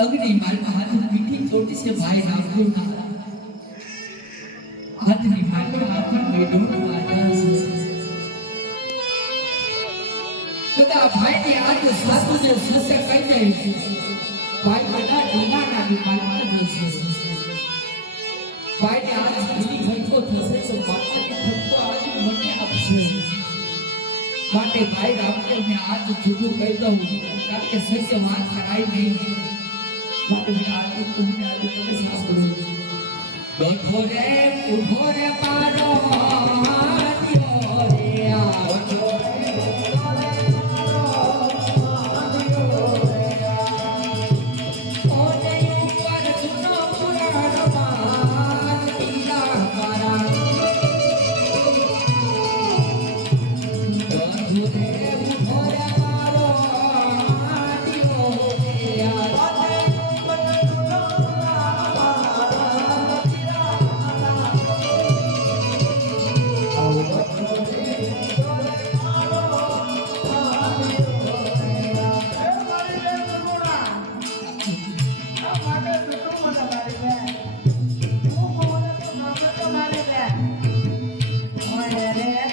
अग्नि मालवा हाथ मीठी चोटी से भाई रामपुर ना हाथनी मालवा हाथ में डोर वाला कदा भाई ने आज सासू ने ससे कह दे भाई बना डोना ना भी मालवा भाई ने आज भली भाई को थसे तो माता के ठपको आज मने अपसे માટે ભાઈ રામદેવ ને આજ જુદું કહી દઉં કારણ કે સત્ય વાત કરાય નહીં માટે મેં આજ તમને આજે તમે સાંભળો ઉભો રે પારો દિયો રે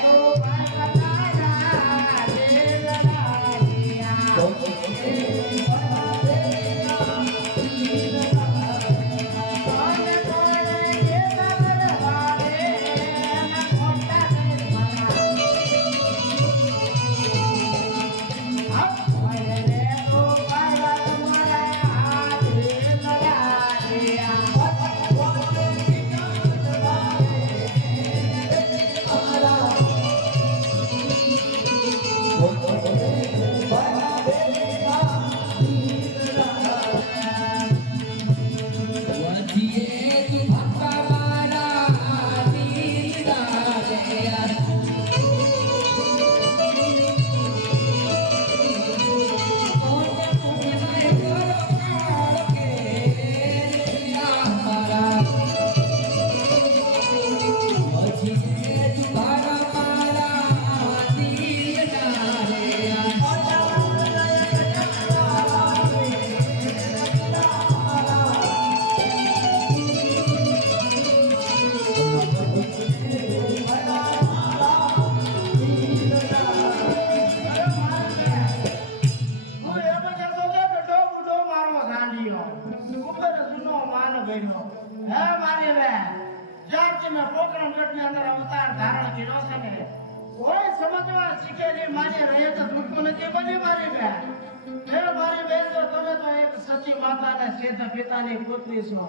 પિતાની પુત્રી છો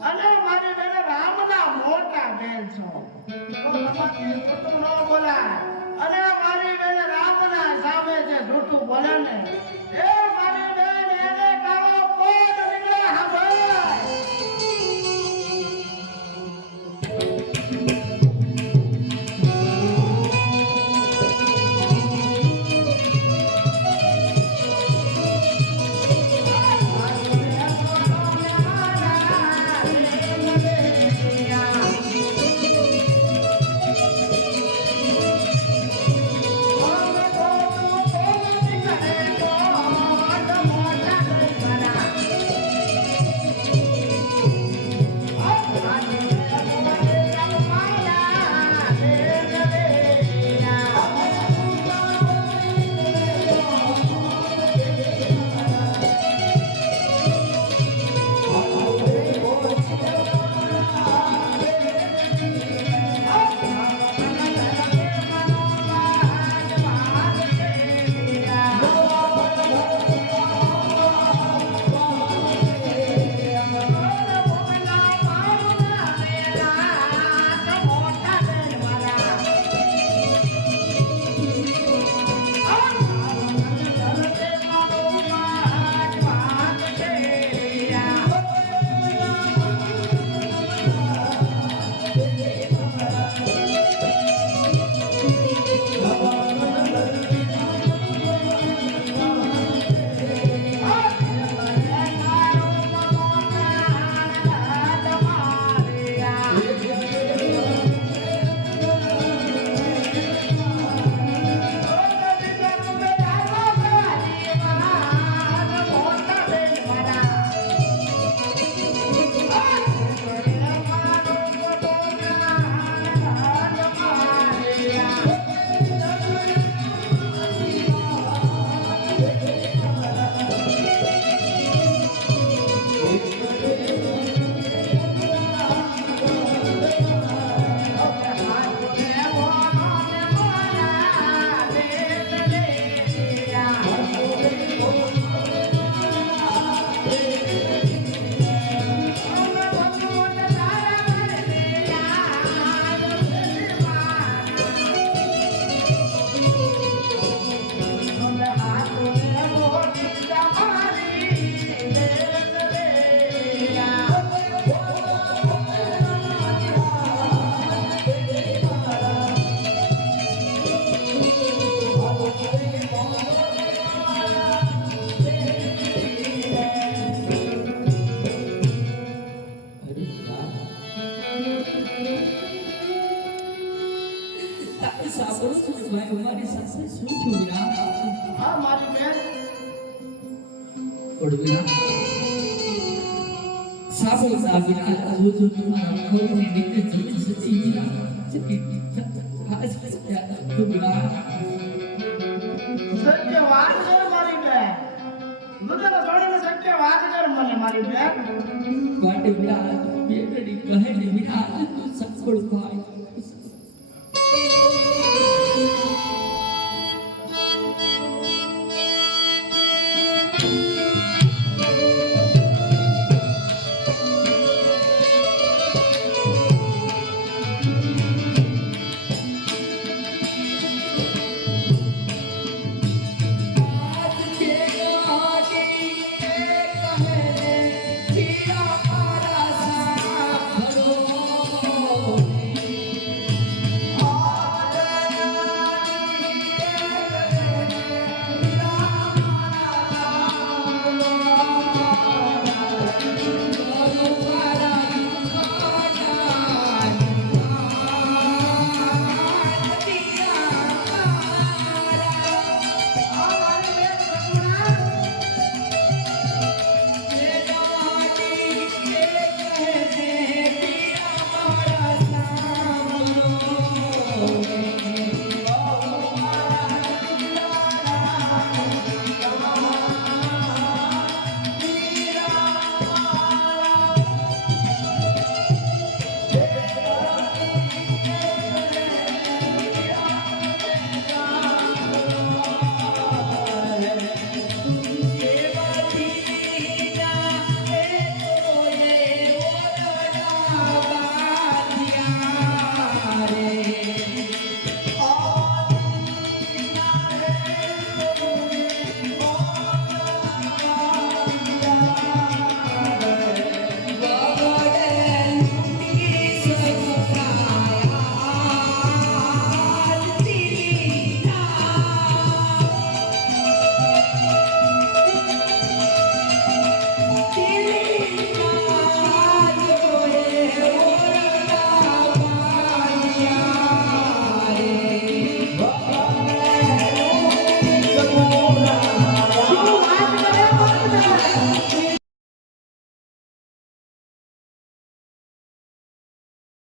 અને મારી બેન રામના મોટા બેન છો તો તમારે જૂઠું ન બોલાય અને મારી બેન રામના સામે જે જૂઠું બોલે ને એ મારી બેન એને કાળો કોટ નીકળે હભાય Oh મારી બેન પડવીના સાબો સાબિના અજુ તમારા ખોની નીચે જતી સચી વિના જતી ખાસ પડવીના સત્ય વાત કર મારી બેન મુદલ જોડીને સત્ય વાત કર મને મારી બેન વાટે વિના બેગડી કહે ને વિના તું સફળ થાય